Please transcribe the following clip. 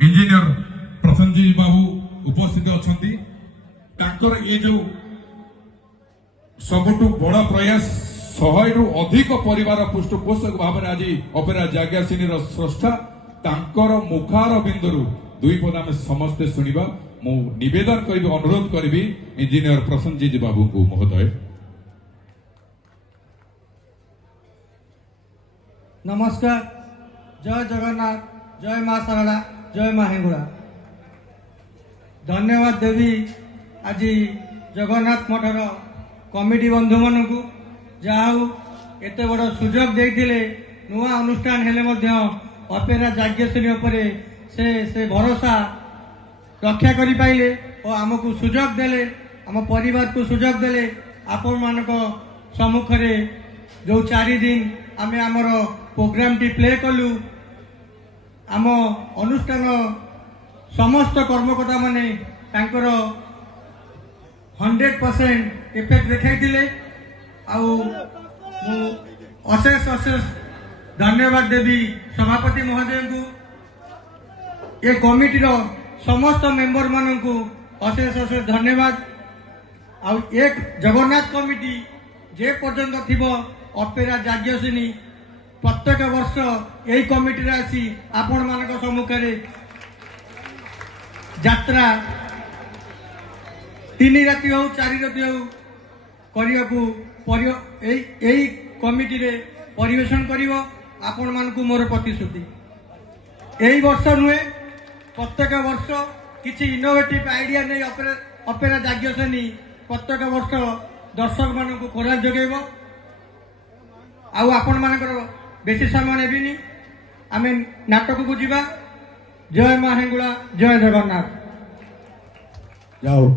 Engineer प्रसन्नजी बाबू उपस्थित अच्छा ये जो सबुठ बड़ प्रयास 100 रु अधिक परिवार पृष्ठपोषक भाव में आज अपेरा जाज्ञासिनी स्रष्टा तांकर मुखार बिंदु दुई पद आम समस्ते शुणा मु निवेदन करी अनुरोध करी इंजीनियर प्रसन्नजी बाबू को महोदय। नमस्कार। जय जगन्नाथ, जय माँ सारला, जय माँ हेंगुड़ा। धन्यवाद देवी आज जगन्नाथ मठर कमिटी बंधु मान जहाँ एत बड़ सुजोग देते नुआ अनुष्ठान हेले अपेरा जाज्ञासिनी से भरोसा रक्षा करि पाइले और आमको सुजोग देले, आम परिवार को सुजोग देले। आपण मान सम्मुख में जो 4 दिन आम आमर प्रोग्राम टी प्ले कलु आम अनुष्ठान समस्त कर्मकर्ता माने 100% इफेक्ट देखाई अशेष अशेष धन्यवाद देवी सभापति महोदय को, ये कमिटीर समस्त मेंबर मान को अशेष अशेष धन्यवाद। एक जगन्नाथ कमिटी जे पर्यंत थिबो अपेरा जाज्ञासिनी प्रत्येक वर्ष यही कमिटी आसी आपण मान सम्मुख यात्रा 3 राति हो 4 राति हो करने कमिटी रे परिवेशन करिवो आपण मान को मोर प्रतिश्रुति। यही वर्ष नुहे प्रत्येक वर्ष किसी इनोवेटिव आइडिया नहीं अपेरा जाज्ञासिनी प्रत्येक वर्ष दर्शक मान को खोराक जगेब। आपण मानकर बेसी समय नेबिनी आम नाटक को जीवा। जय माँ हेंगुड़ा, जय जगन्नाथ। जाओ।